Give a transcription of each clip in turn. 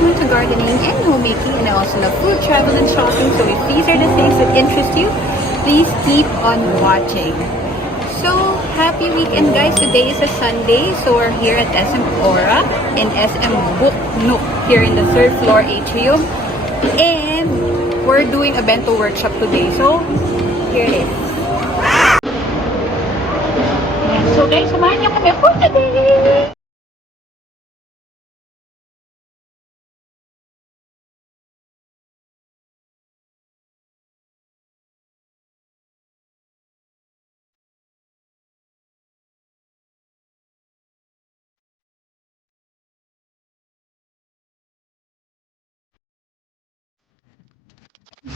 also into gardening and homemaking, and I also love food, travel, and shopping. So if these are the things that interest you, please keep on watching. So, happy weekend guys. Today is a Sunday. So we're here at SM Aura in SM Nook here in the third floor atrium. And we're doing a bento workshop today. So, here it is. So guys, samahan niyo kami for today!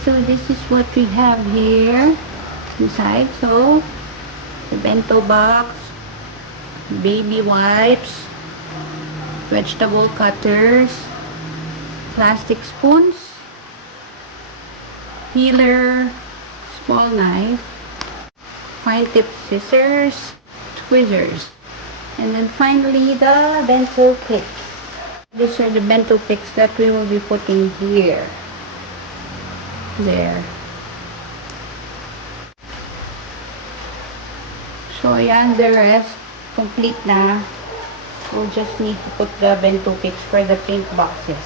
So this is what we have here inside. So, the bento box, baby wipes, vegetable cutters, plastic spoons, peeler, small knife, fine tip scissors, tweezers, and then finally the bento picks. These are the bento picks that we will be putting here. There. So ayan, the rest complete na. We'll just need to put the bento picks for the pink boxes.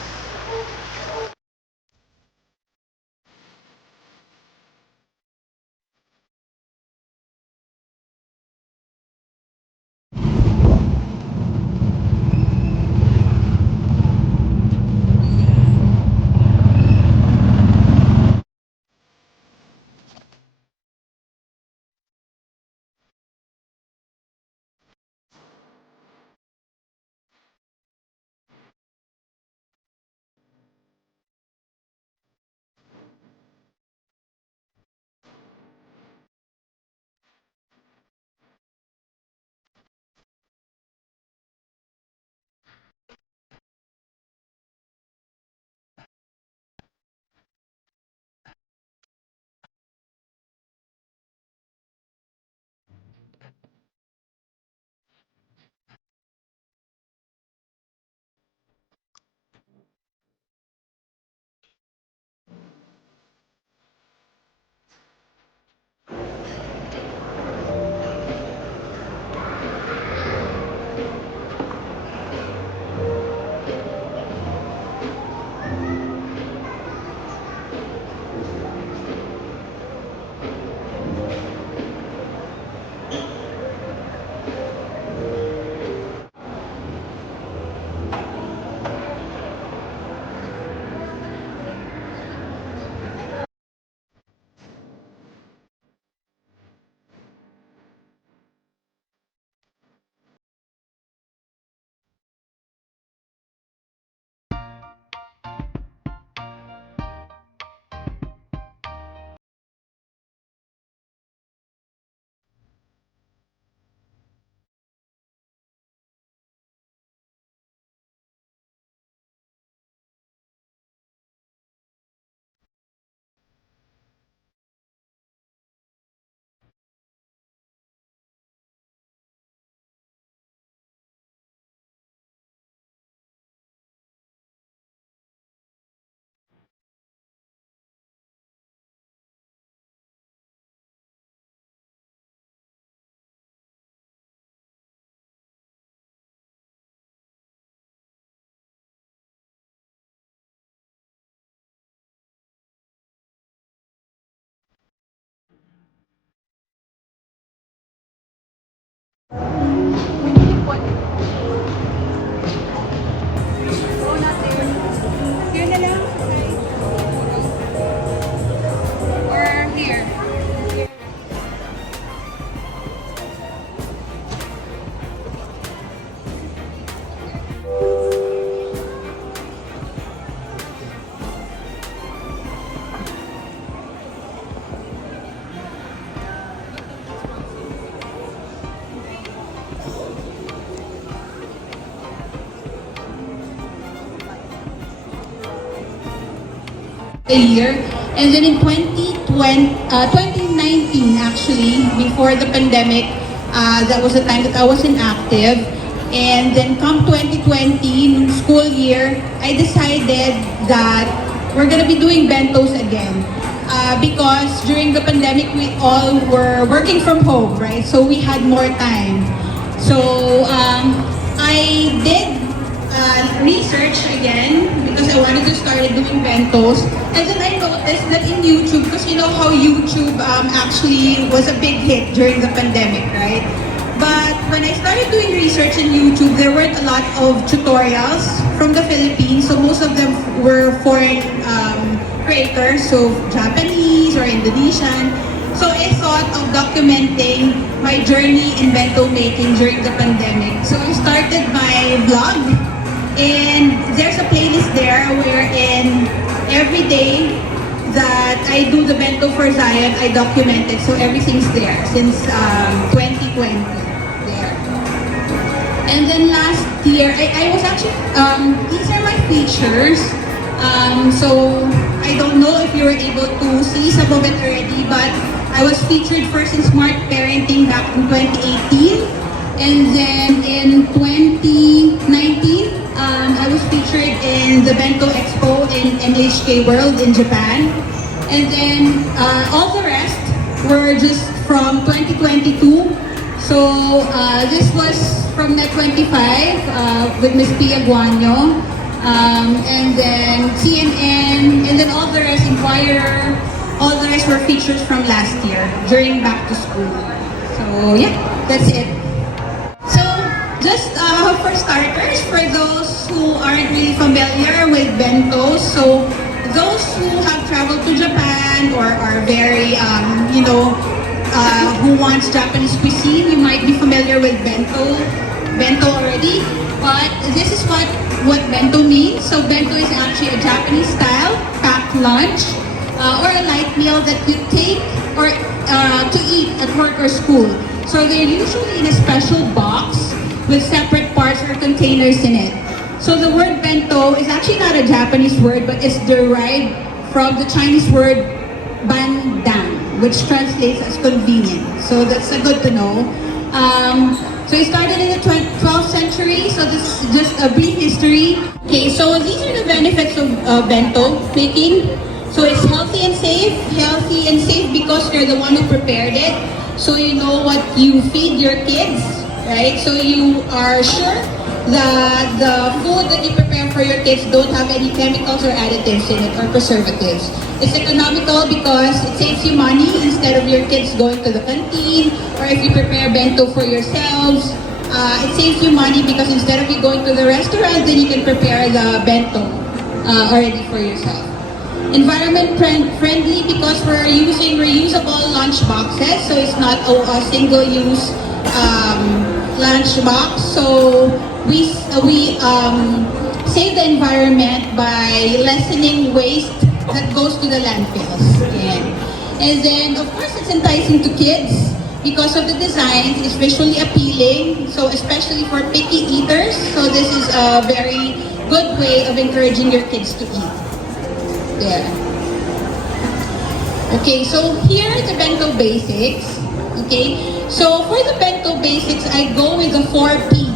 Here na lang. Or here. A year, and then in 2019 actually, before the pandemic, that was the time that I was inactive. And then come 2020, nung school year, I decided that we're gonna be doing bentos again. Because during the pandemic, we all were working from home, right? So we had more time. So I did research again because I wanted to start doing bentos. And then I noticed that in YouTube, because you know how YouTube actually was a big hit during the pandemic, right? But when I started doing research in YouTube, there weren't a lot of tutorials from the Philippines. So most of them were foreign creators, so Japanese or Indonesian. So I thought of documenting my journey in bento making during the pandemic. So I started my vlog, and there's a playlist there wherein every day that I do the bento for Zion, I document it. So everything's there since 2020 there. And then last year, I was actually, these are my features. So I don't know if you were able to see some of it already, but I was featured first in Smart Parenting back in 2018. And then in 2019, I was featured in the Bento Expo in MHK World in Japan. And then all the rest were just from 2022. So this was from Net 25 with Miss Pia Guanyo. And then CNN, and then all the rest, Inquirer, all the rest were features from last year during back to school. So yeah, that's it. So just for starters, for those who aren't really familiar with bentos, so those who have traveled to Japan or are very, who wants Japanese cuisine, you might be familiar with bento already. But this is what bento means. So bento is actually a Japanese style packed lunch or a light meal that you take or to eat at work or school. So they're usually in a special box with separate parts or containers in it. So the word bento is actually not a Japanese word, but it's derived from the Chinese word bandang, which translates as convenient. So that's good to know. So it started in the 12th century, so this is just a brief history. Okay, so these are the benefits of bento making. So it's healthy and safe because you're the one who prepared it. So you know what you feed your kids, right? So you are sure that the food that you prepare for your kids don't have any chemicals or additives in it or preservatives. It's economical because it saves you money instead of your kids going to the canteen, or if you prepare bento for yourselves, it saves you money because instead of you going to the restaurant, then you can prepare the bento already for yourself. Environment friendly because we're using reusable lunch boxes, so it's not a single-use lunch box. So we save the environment by lessening waste that goes to the landfills. And then, of course, it's enticing to kids because of the designs. It's visually appealing, so especially for picky eaters. So this is a very good way of encouraging your kids to eat. There. Okay, so here are the bento basics. Okay, so for the bento basics, I go with the 4 P's.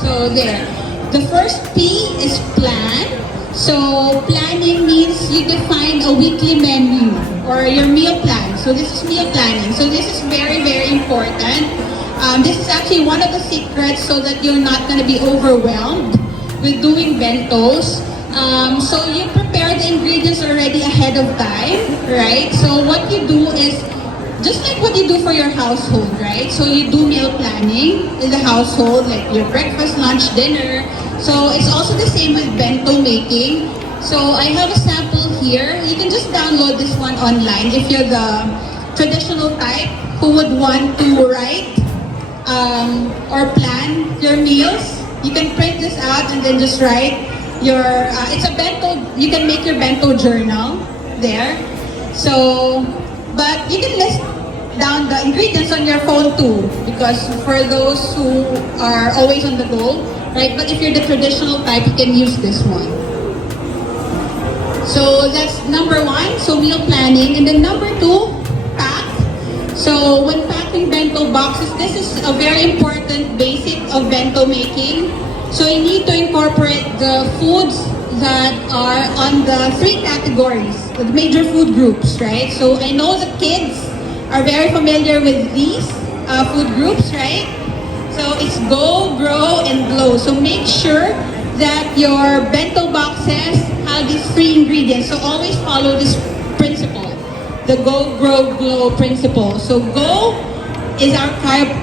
So there. The first P is plan. So planning means you define a weekly menu or your meal plan. So this is meal planning. So this is very, very important. This is actually one of the secrets so that you're not going to be overwhelmed with doing bentos. So you prepare the ingredients already ahead of time, right? So what you do is just like what you do for your household, right? So you do meal planning in the household, like your breakfast, lunch, dinner. So it's also the same with bento making. So I have a sample here. You can just download this one online if you're the traditional type who would want to write or plan your meals. You can print this out and then just write your, it's a bento, you can make your bento journal there. So, but you can list down the ingredients on your phone too, because for those who are always on the go, right? But if you're the traditional type, you can use this one. So that's number 1, so meal planning. And then number 2, pack. So when packing bento boxes, this is a very important important basic of bento making. So you need to incorporate the foods that are on the three categories, the major food groups, right? So I know the kids are very familiar with these food groups, right? So it's go, grow, and glow. So make sure that your bento boxes have these three ingredients. So always follow this principle, the go, grow, glow principle. So go is our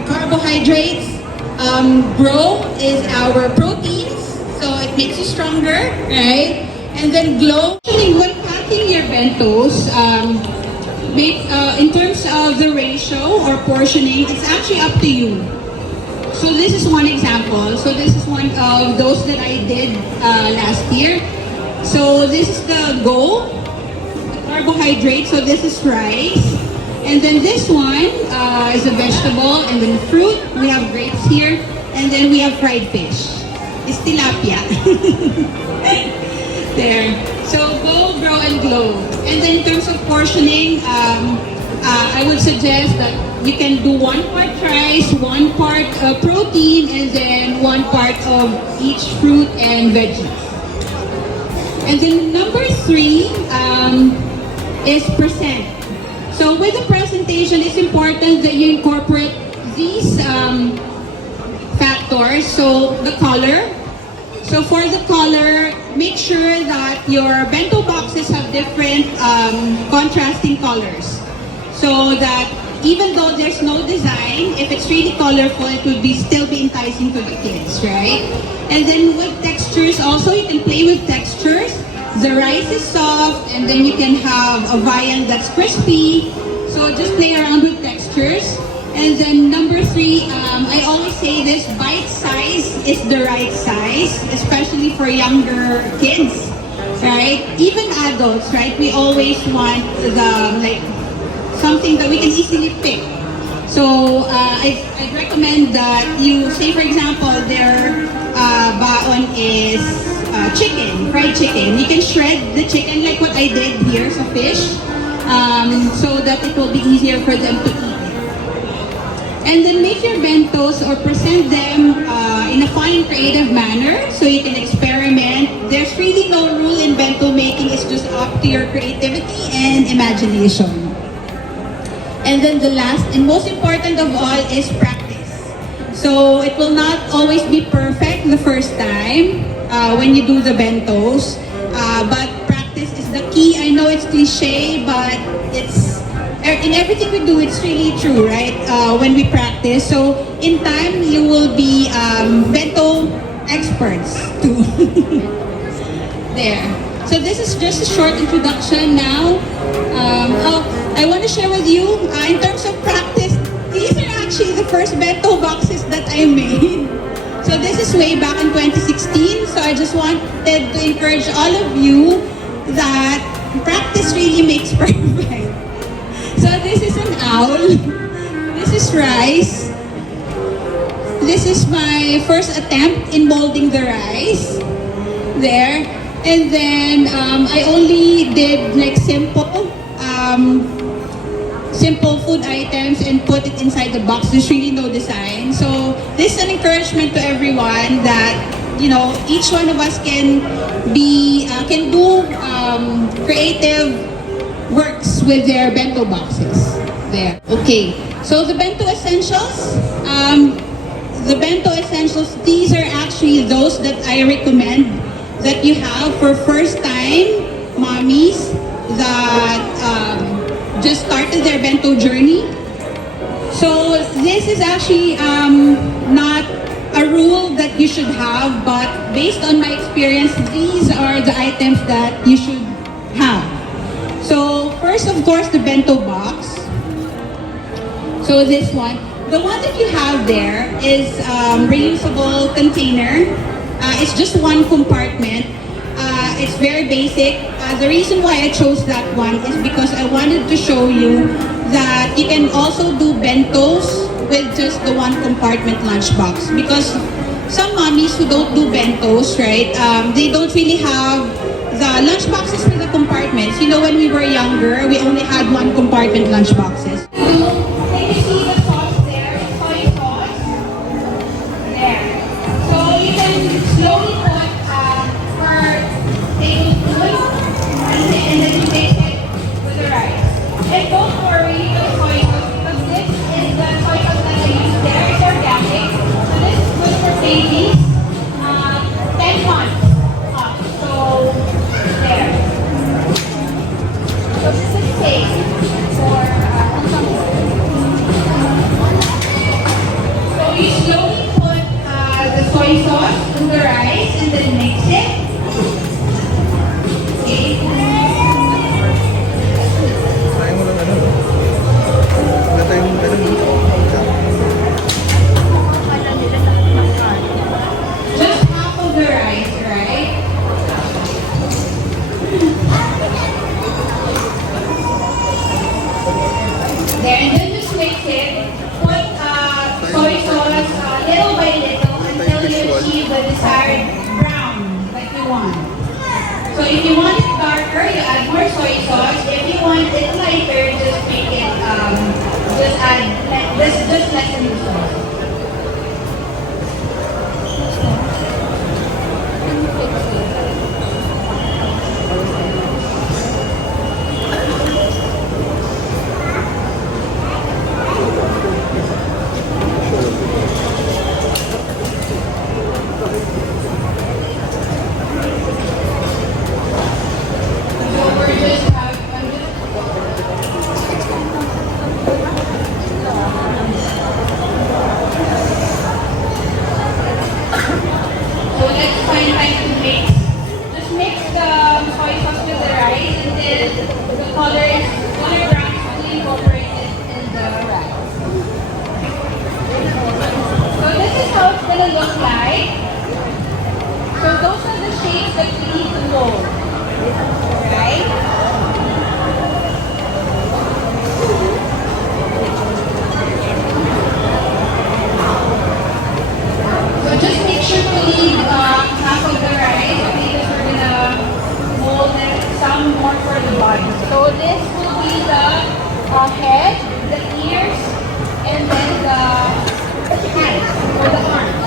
carbohydrates, grow is our proteins, so it makes you stronger, right? And then glow. Actually, when packing your bentos, in terms of the ratio or portioning, it's actually up to you. So this is one example. So this is one of those that I did last year. So this is the go, the carbohydrate. So this is rice. And then this one is a vegetable. And then fruit, we have grapes here. And then we have fried fish. It's tilapia. There. So go, grow, and glow. And then in terms of portioning, I would suggest that you can do 1 part rice, 1 part protein, and then 1 part of each fruit and veggies. And then number 3 is present. So with the presentation, it's important that you incorporate these factors. So the color. So for the color, make sure that your bento boxes have different contrasting colors. So that even though there's no design, if it's really colorful, it would still be enticing to the kids, right? And then with textures also, you can play with textures. The rice is soft, and then you can have a viand that's crispy. So just play around with textures. And then number 3, I always say this, bite size is the right size, especially for younger kids, right? Even adults, right? We always want something that we can easily pick. So I'd recommend that you say, for example, their baon is chicken, fried chicken. You can shred the chicken like what I did here, so fish, so that it will be easier for them to eat. And then make your bentos or present them in a fun and creative manner so you can experiment. There's really no rule in bento making. It's just up to your creativity and imagination. And then the last and most important of all is practice. So it will not always be perfect the first time when you do the bentos. But practice is the key. I know it's cliche, but in everything we do, it's really true, right? When we practice. So in time, you will be bento experts too. There. So this is just a short introduction now. I want to share with you, in terms of practice, these are actually the first bento boxes that I made. So this is way back in 2016. So I just wanted to encourage all of you that practice really makes perfect. So this is an owl. This is rice. This is my first attempt in molding the rice. There. And then I only did like simple food items and put it inside the box. There's really no design. So this is an encouragement to everyone that, you know, each one of us can do creative works with their bento boxes. There. Okay. So the bento essentials. The bento essentials, these are actually those that I recommend that you have for first-time mommies that just started their bento journey. So this is actually not a rule that you should have, but based on my experience, these are the items that you should have. So first, of course, the bento box. So this one. The one that you have there is reusable container. It's just one compartment. It's very basic. The reason why I chose that one is because I wanted to show you that you can also do bentos with just the one compartment lunchbox. Because some mommies who don't do bentos, right, they don't really have the lunchboxes for the compartments. You know, when we were younger, we only had one compartment lunchboxes. Can you see the sauce there? Soy sauce. And then just mix it. Put soy sauce little by little until you achieve the desired brown that you want. So if you want it darker, you add more soy sauce. If you want it lighter, just make it, just lessen the sauce. So this will be the head, the ears, and then the hands or the arms.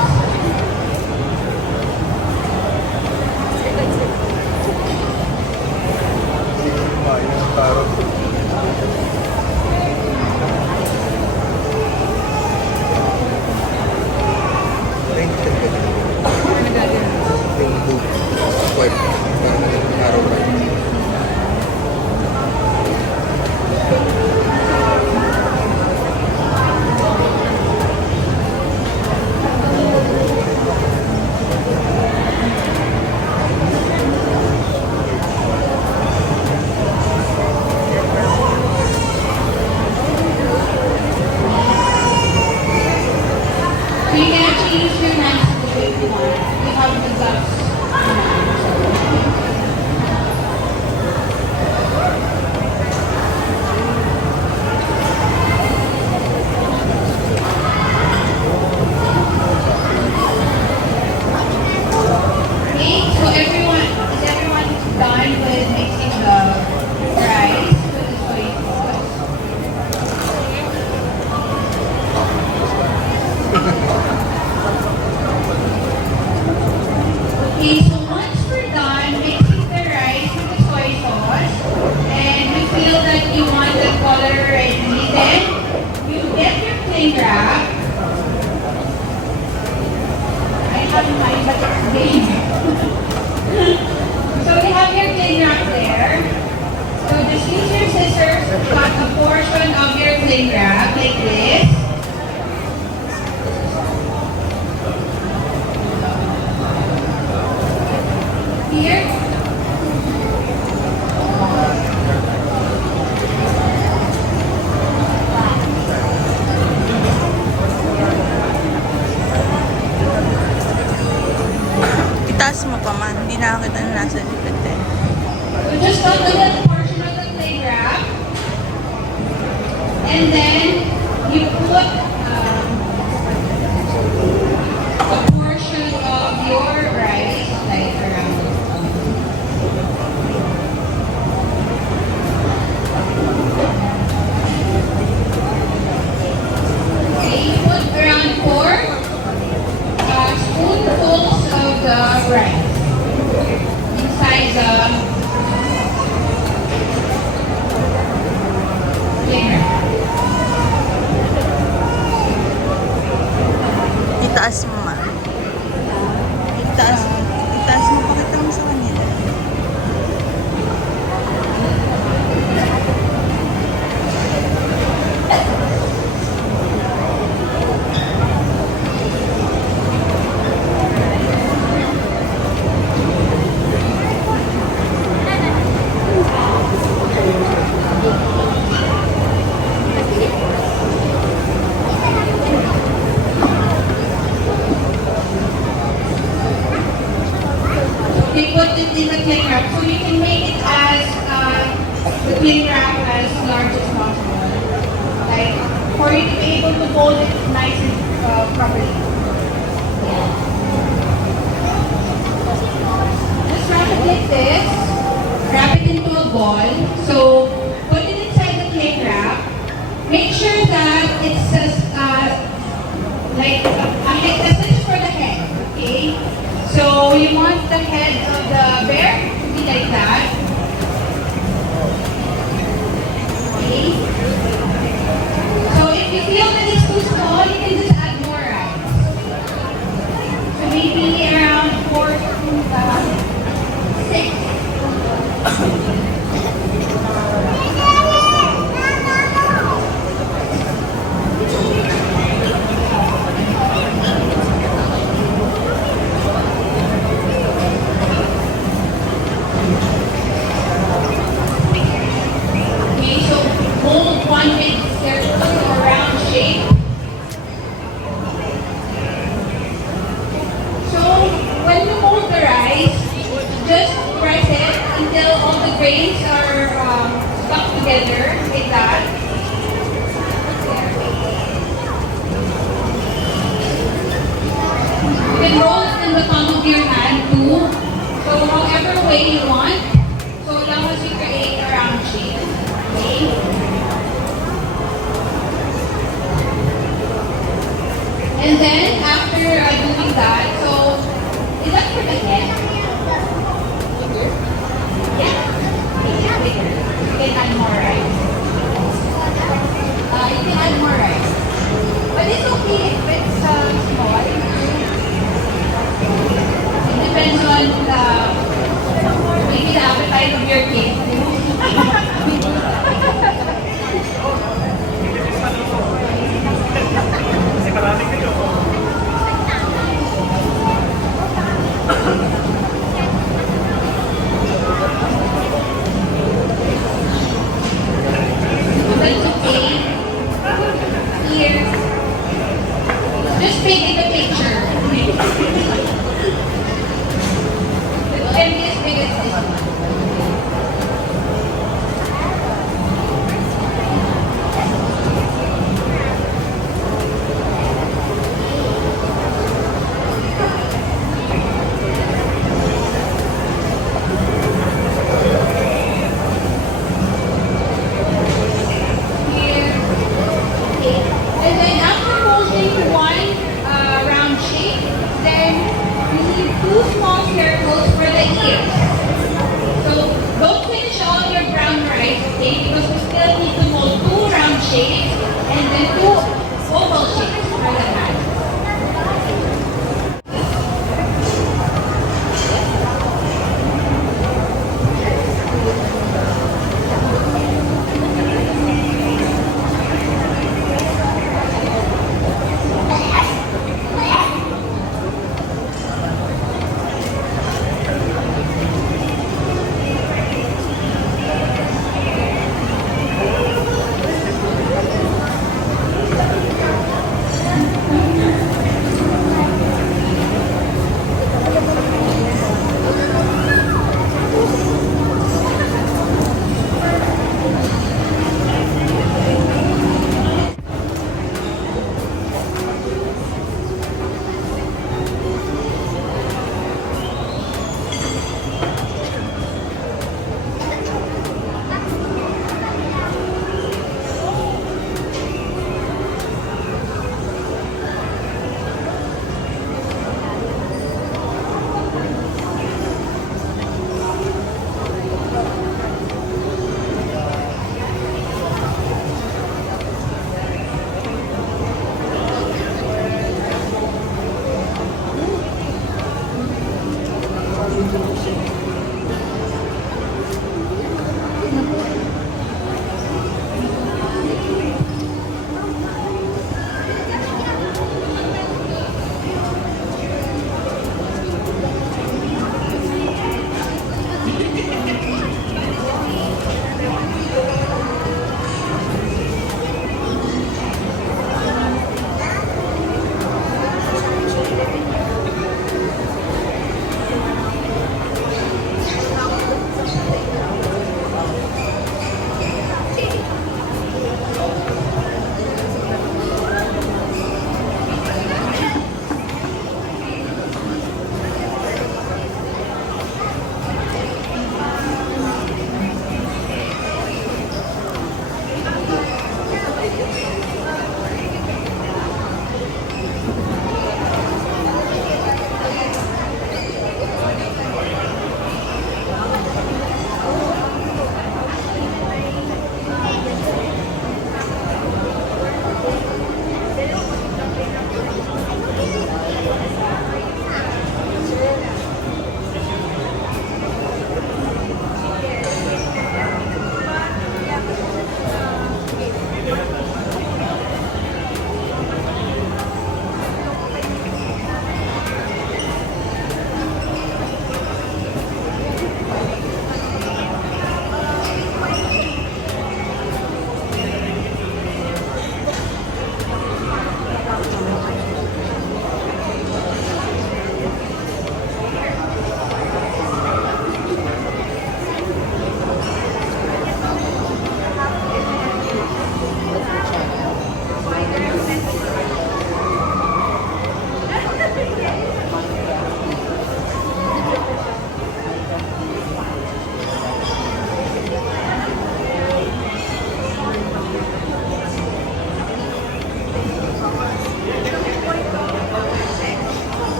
So we have your cling wrap there. So just use your scissors to cut a portion of your cling wrap like this. Here. Itaas mo pa man, hindi nakakita na nasa likod eh. So just cut a little portion of the cling wrap. And then you put a portion of your rice like around. Okay, you put around 4 spoonfuls of the rice inside the cling wrap. Itaas mo man. Itaas mo, pakita mo sa kanila. They put it in the cling wrap, so you can make it as the cling wrap as large as possible. Like to fold it nice and properly. Just wrap it like this. Wrap it into a ball. So put it inside the cling wrap. Make sure that it's like a head. This is for the head. Okay. So you want the head of the bear to be like that. Okay. So if you feel that it's too small, you can just add more rice. So maybe around 4 to 6. Okay, so mold one big circle or round shape. So when you mold the rice, just press it until all the grains are stuck together like that. You can roll it in the palm of your hand too. So however way you want. So long as you create a round shape. Okay? And then after doing that, so is that for the head? Yeah. Bigger. You can add more rice. You can add more rice. But it's okay if it's small. It depends on maybe the appetite of your kid. That's okay. Here. Just take in the picture. It can be as big as this one. Here. Okay. And then after molding one round shape, then we need 2 small circles for the ears. So don't finish all your brown rice, okay? Because we still need to mold 2 round shapes and then 2 oval shapes for the hand.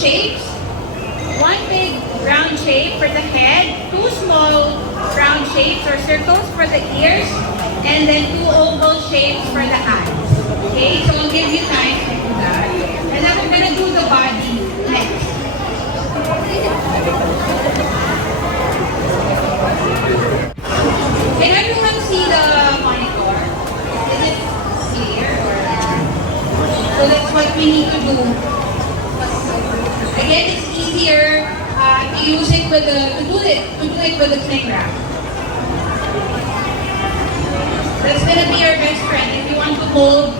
shapes. One big round shape for the head, two small round shapes or circles for the ears, and then two oval shapes for the hands. Okay, so we'll give you time to do that. And then we're gonna do the body next. Can everyone see the monitor? Is it clear? So that's what we need to do. Again, it's easier to use it with to do it with the cling wrap. That's gonna be your best friend. If you want to mold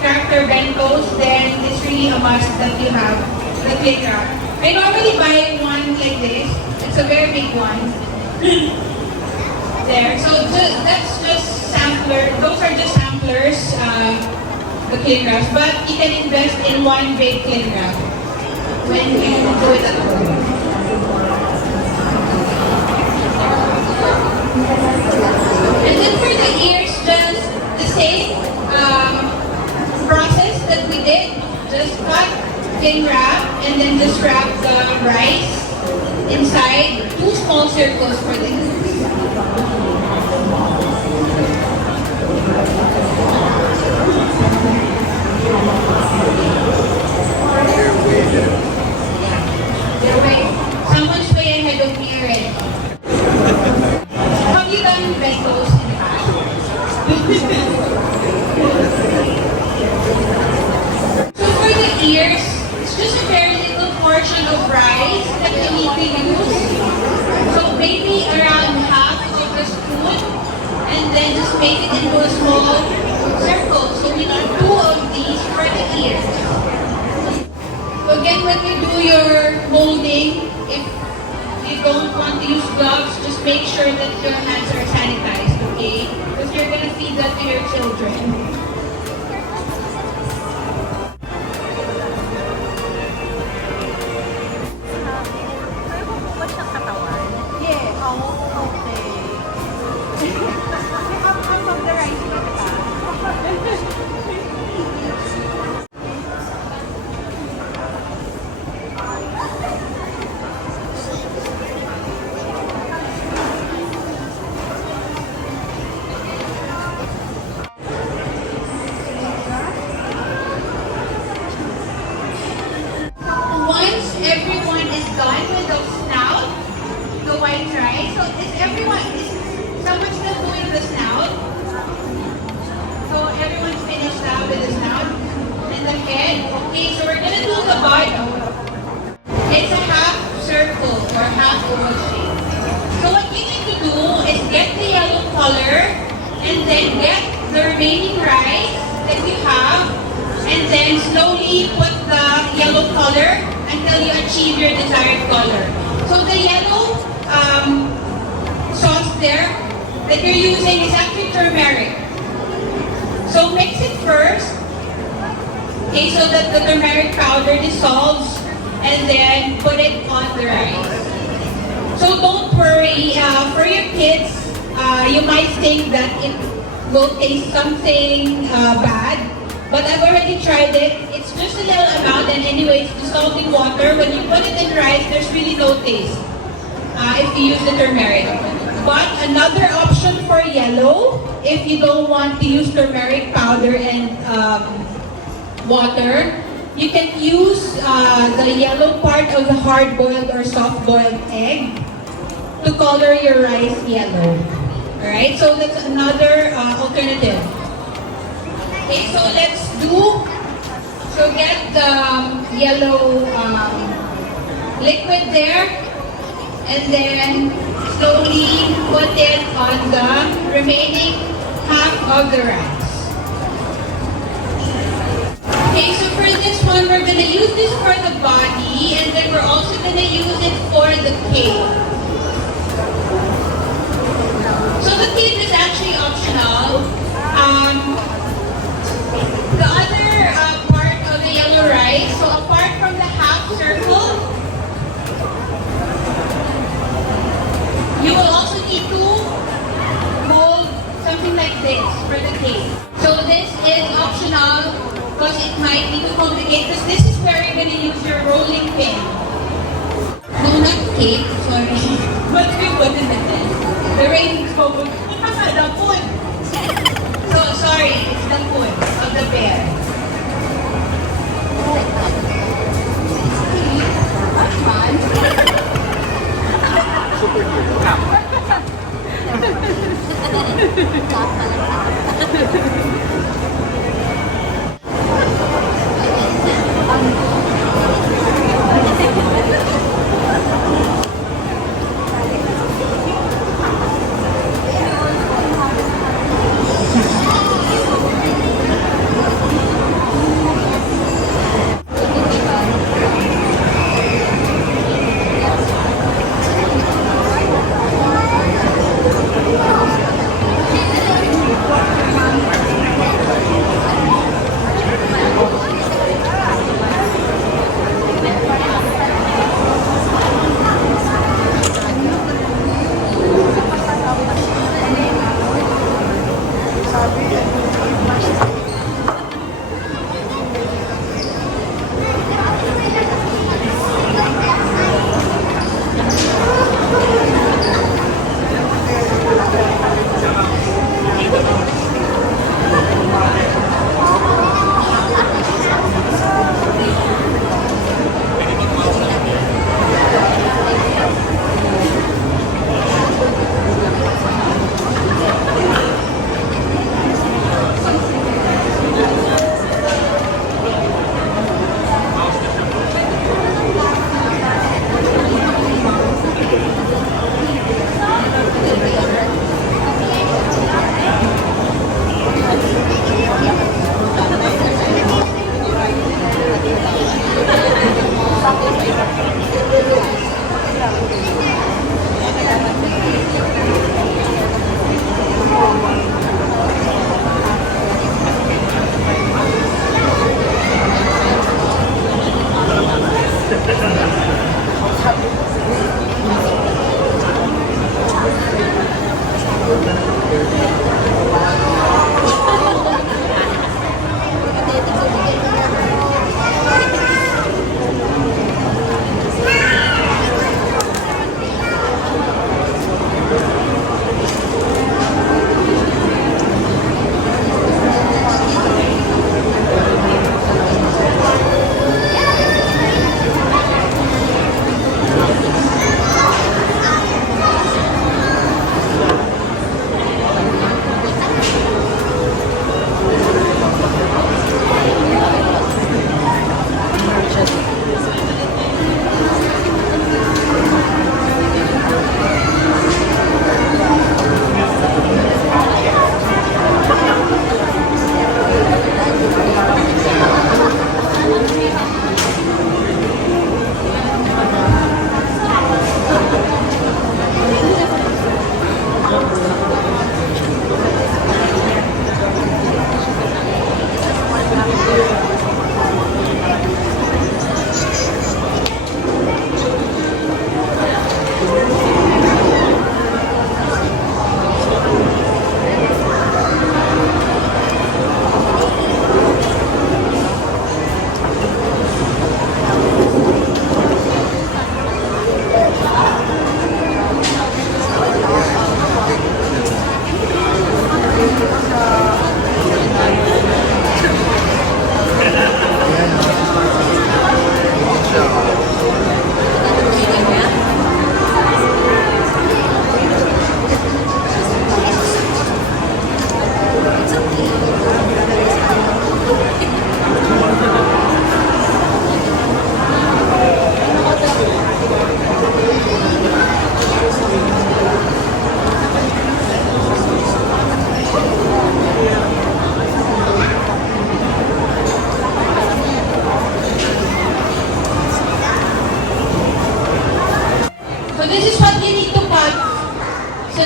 character bentos, then it's really a must that you have the cling wrap. I normally buy one like this. It's a very big one. There. So that's just sampler. Those are just samplers, the cling wraps. But you can invest in one big cling wrap when you do it at home. And then for the ears, just the same process that we did. Just cut, cling wrap, and then just wrap the rice inside two small circles for the ears. Someone's way ahead of me already. Have you done bentos in the past? So for the ears, it's just a very little portion of rice that we need to use. So maybe around half of a spoon, and then just make it into a small circle. So we need two of these for the ears. So again, when you do your molding, if you don't want to use gloves, just make sure that your hands are sanitized, okay? Because you're gonna feed that to your children. Everyone is done with the snout, the white rice. So is someone still doing the snout? So everyone's finished now with the snout and the head. Okay, so we're gonna do the bottom. It's a half circle or half oval shape. So what you need to do is get the yellow color and then get the remaining rice that you have and then slowly put the yellow color until you achieve your desired color. So the yellow sauce there that you're using is actually turmeric. So mix it first, okay, so that the turmeric powder dissolves and then put it on the rice. So don't worry, for your kids, you might think that it will taste something bad. But I've already tried it. It's just a little amount, and anyway, it's dissolved in water. When you put it in rice, there's really no taste if you use the turmeric. But another option for yellow, if you don't want to use turmeric powder and water, you can use the yellow part of the hard-boiled or soft-boiled egg to color your rice yellow. Alright, so that's another alternative. Okay, so get the yellow liquid there and then slowly put it on the remaining half of the rice. Okay, so for this one, we're going to use this for the body and then we're also going to use it for the cape. So the cape is actually optional. The other part of the yellow rice, so apart from the half circle, you will also need to mold something like this for the cake. So this is optional. because it might be too complicated. Because this is where you're going to use your rolling pin. No, not cake, sorry. But we put in the pen. The raincoat. The foot. So, sorry, it's the foot of the bear.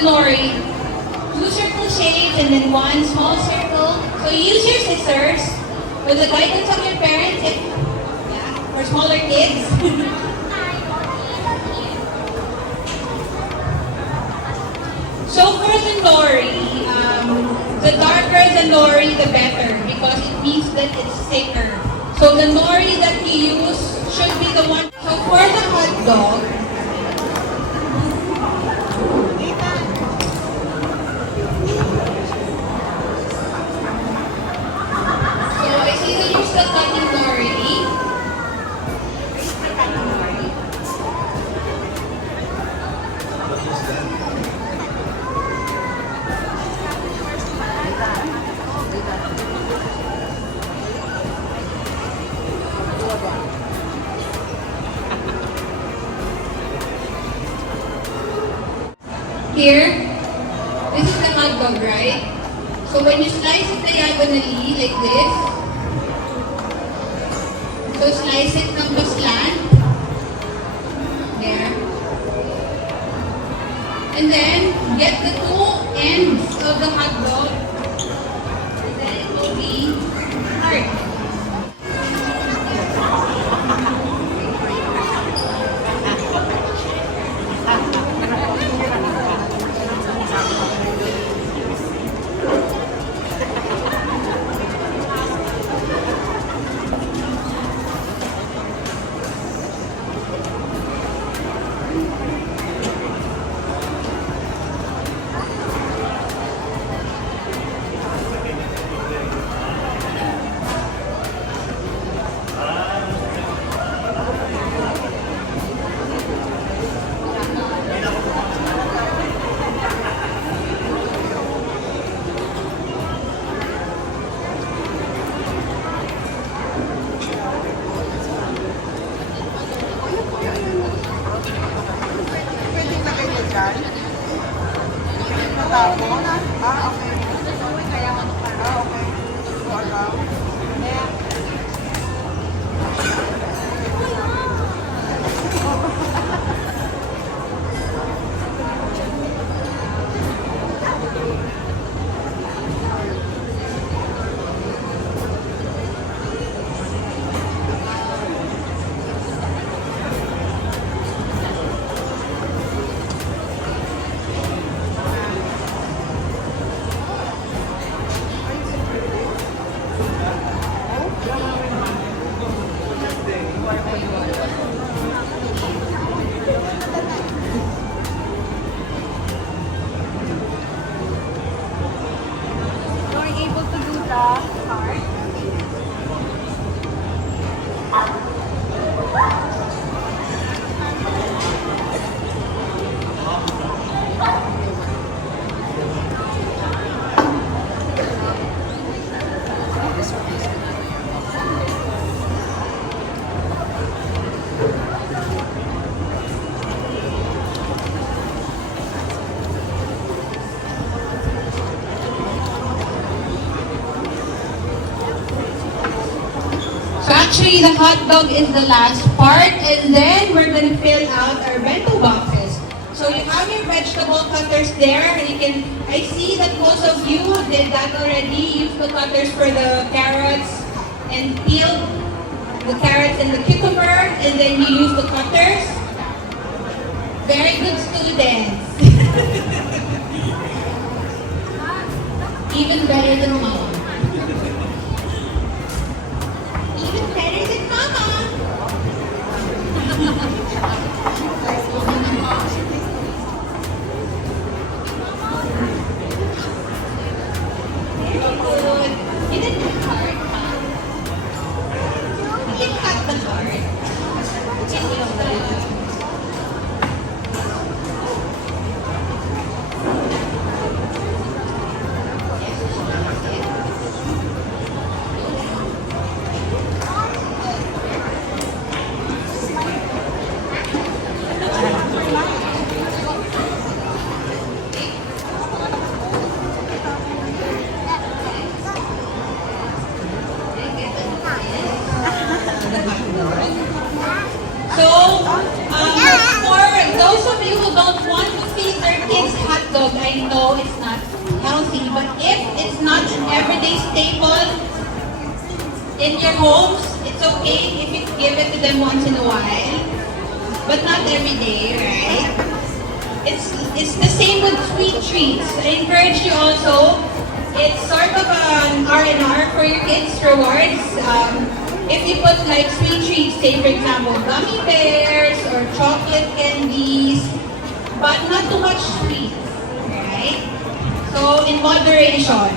Nori, 2 circle shapes and then 1 small circle. So use your scissors with the guidance of your parents if, for smaller kids. So for the nori, the darker the nori, the better because it means the that it's thicker. So the nori that we use should be the one. So for the hot dog, so I see that you're still cutting nori. Here, this is the hot dog, right? So when you slice it diagonally like this, so slice it ng slant, there. And then get the two ends of the hot dog, and then it will be hard. Actually, the hot dog is the last part, and then we're gonna fill out our bento boxes. So you have your vegetable cutters there, and you can, I see that most of you did that already. Use the cutters for the carrots and peel the carrots and the cucumber, and then you use the cutters. Very good students. Even better than mom. Even better than mama. Very good. You did the heart, huh? You can cut the heart. You can use the... I know it's not healthy, but if it's not an everyday staple in your homes, it's okay if you give it to them once in a while, but not every day, right? It's the same with sweet treats. I encourage you also It's sort of an R&R for your kids' rewards. If you put like sweet treats, say for example, gummy bears or chocolate candies, but not too much sweet, right? So in moderation.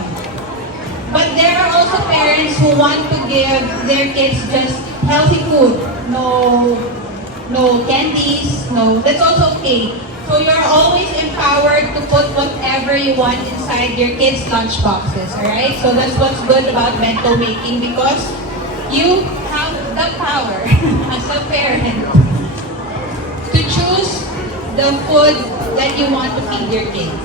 But there are also parents who want to give their kids just healthy food. No candies, no, that's also okay. So you're always empowered to put whatever you want inside your kids' lunch boxes, alright? So that's what's good about bento making because you have the power as a parent to choose the food that you want to feed your kids.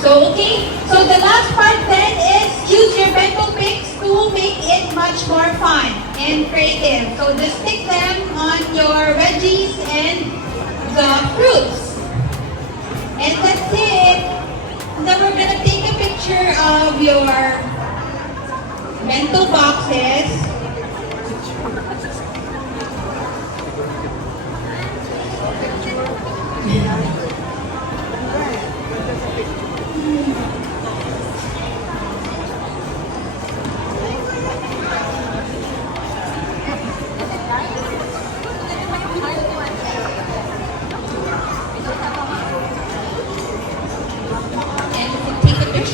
So, okay. So the last part then is use your bento picks to make it much more fun and creative. So just stick them on your veggies and the fruits. And that's it. Then we're gonna take a picture of your bento boxes.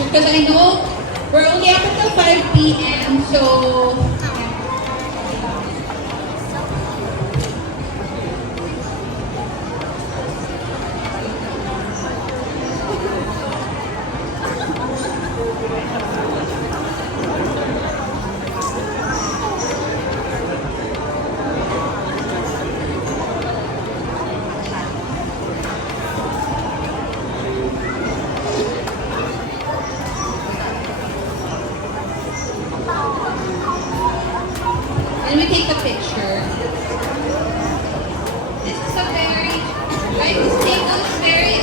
Because I know we're only up until 5 p.m. So let me take a picture. This is a very, like this table is very,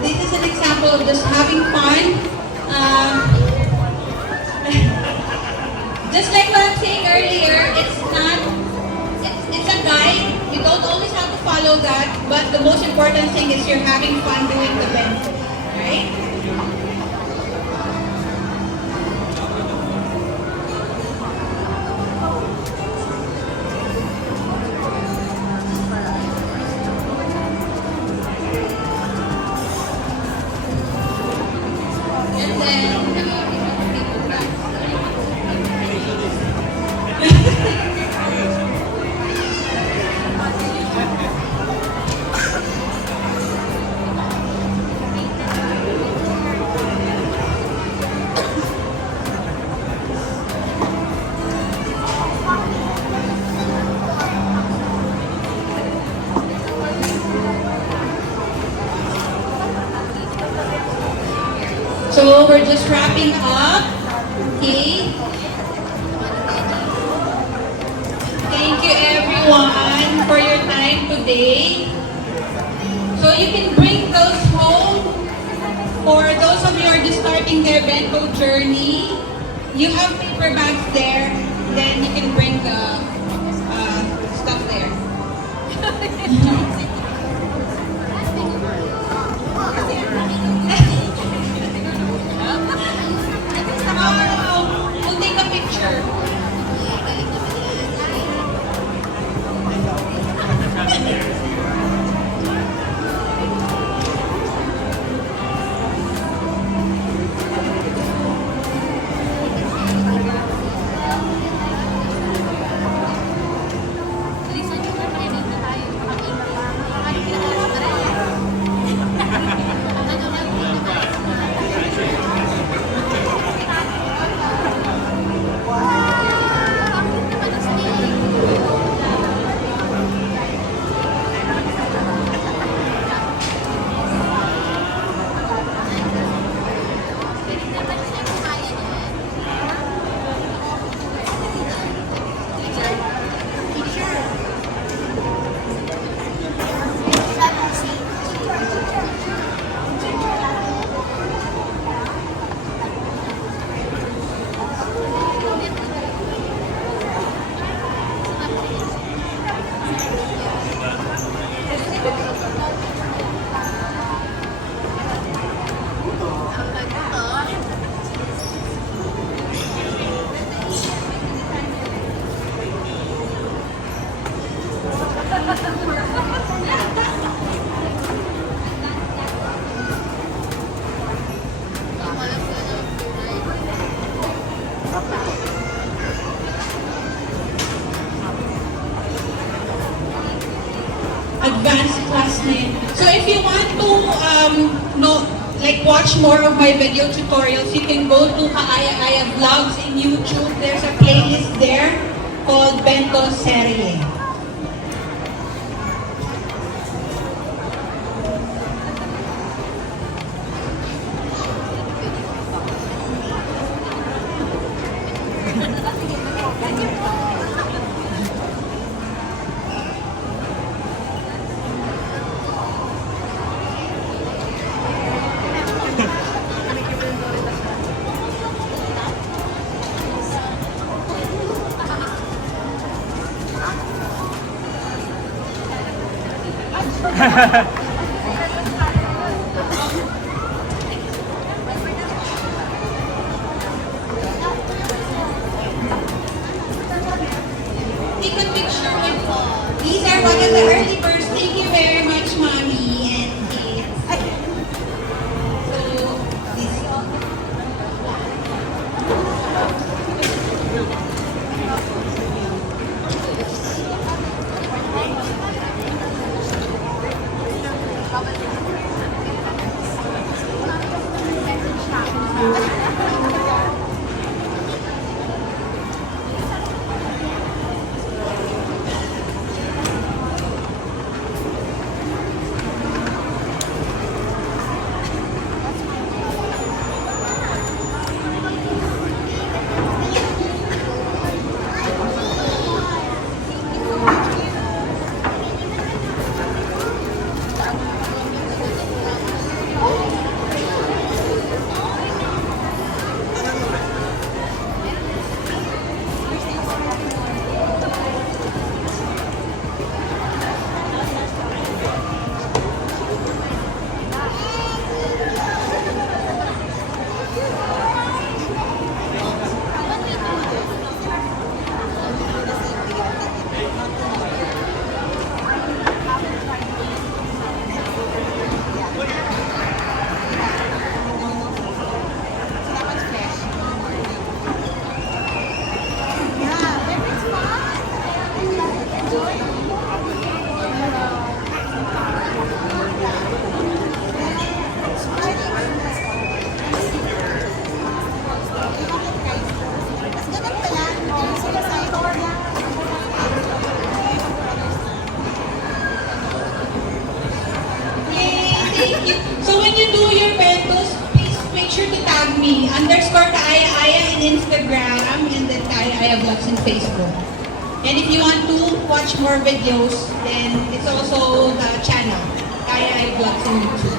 this is an example of just having fun. Just like what I'm saying earlier, it's a guide. You don't always have to follow that, but the most important thing is you're having fun doing the bento, right? And then, so we're just wrapping up. Okay. Thank you everyone for your time today. So you can bring those home. For those of you who are just starting their bento journey, you have paper bags there. Then you can bring the stuff there. We'll take a picture. namin. So if you want to watch more of my video tutorials, you can go to Kaayaaya Vlogs in YouTube. There's a playlist there called Bento Serie. Take a picture with these are one of the early birds. Thank you very much, Mommy and kids. So, this Thank you. So when you do your bentos, please make sure to tag me. _Kaayaaya in Instagram and then Kaayaaya Vlogs in Facebook. And if you want to watch more videos, then it's also the channel, Kaayaaya Vlogs in YouTube.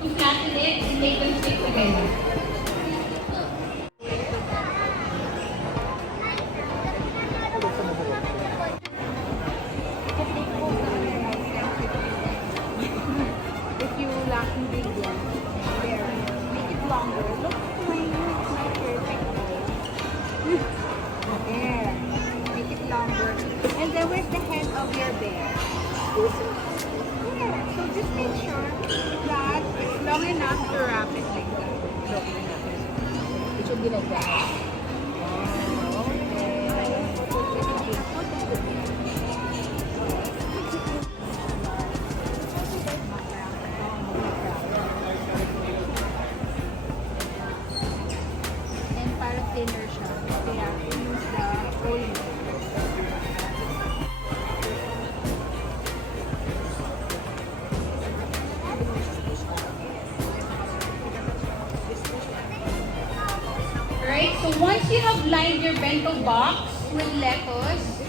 to flatten it and make them stick together. If you lack ingredients, there, make it longer. Look, it's my perfect. There, make it longer. And then where's the head of your bear? There. So just make sure that it's long enough to wrap it like that. Look, it should be like that. And para thinner siya. Kaya use the rolling. Alright, so once you have lined your bento box with lettuce,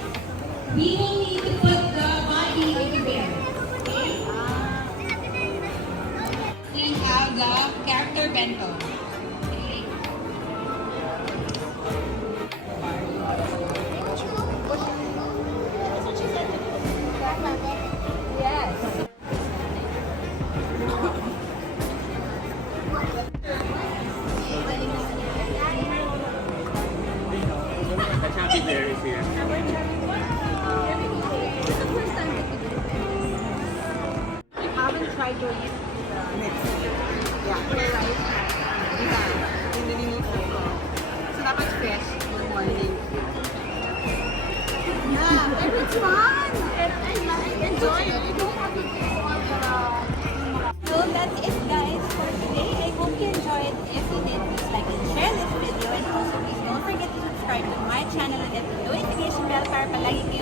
we will need to put the body of the bear. Okay? We have the character bento. Okay? Yes. The chubby bear is here. I haven't tried to eat the rice. So dapat fresh in the morning. Yeah, and it's fun. And I enjoy it. You don't have to do all the... So that's it guys for today. I hope you enjoyed. If you did, please like and share this video. And also please don't forget to subscribe to my channel and hit the notification bell para palagi kayo